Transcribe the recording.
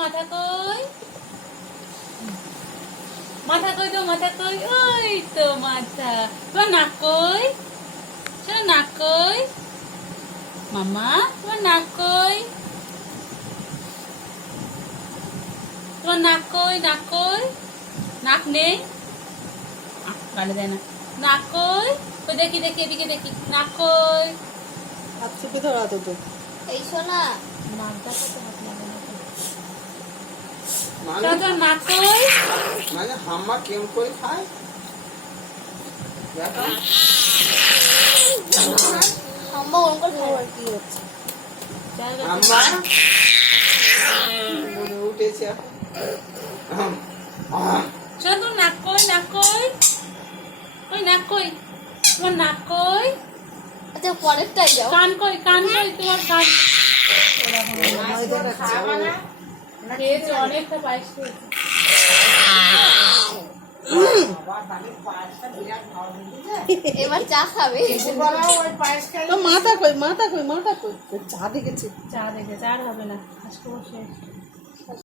মাথা কই, মাথা কই তো, মাথা কই, ওই তো মাথা। তোমার নাক কই, শোনো নাক কই, মামা তোমার নাক কই, তোমার নাক কই, নাক কই, নাক নেই, গালে দেয় না। নাক কই, কই দেখি দেখি, এদিকে দেখি, নাক কই। হাত চেপে ধরা তো তো। এই শোনা নাকটা কত হাত লাগে না মানে তোর নাক কই, মানে হাম্মা কেম করে খায় দেখা আম্মা ওরকম করে খায়। আর কি হচ্ছে? জায়গা হাম্মা মনে উঠেছে এখন। শোন তোর নাক কই, নাক কই, কই নাক কই, তোমার নাক কই। আচ্ছা পরেরটাই যাও। কান কই, কান কই, তোমার কান। মাই দেখাচ্ছে। খেয়েছে অনেকটা পায়েস খেয়েছে। এবার চা খাবে। তো মাথা কই, মাথা কই, মাথা কই? চা দেখেছি। চা দেখেছে আর হবে না, আজকে বসে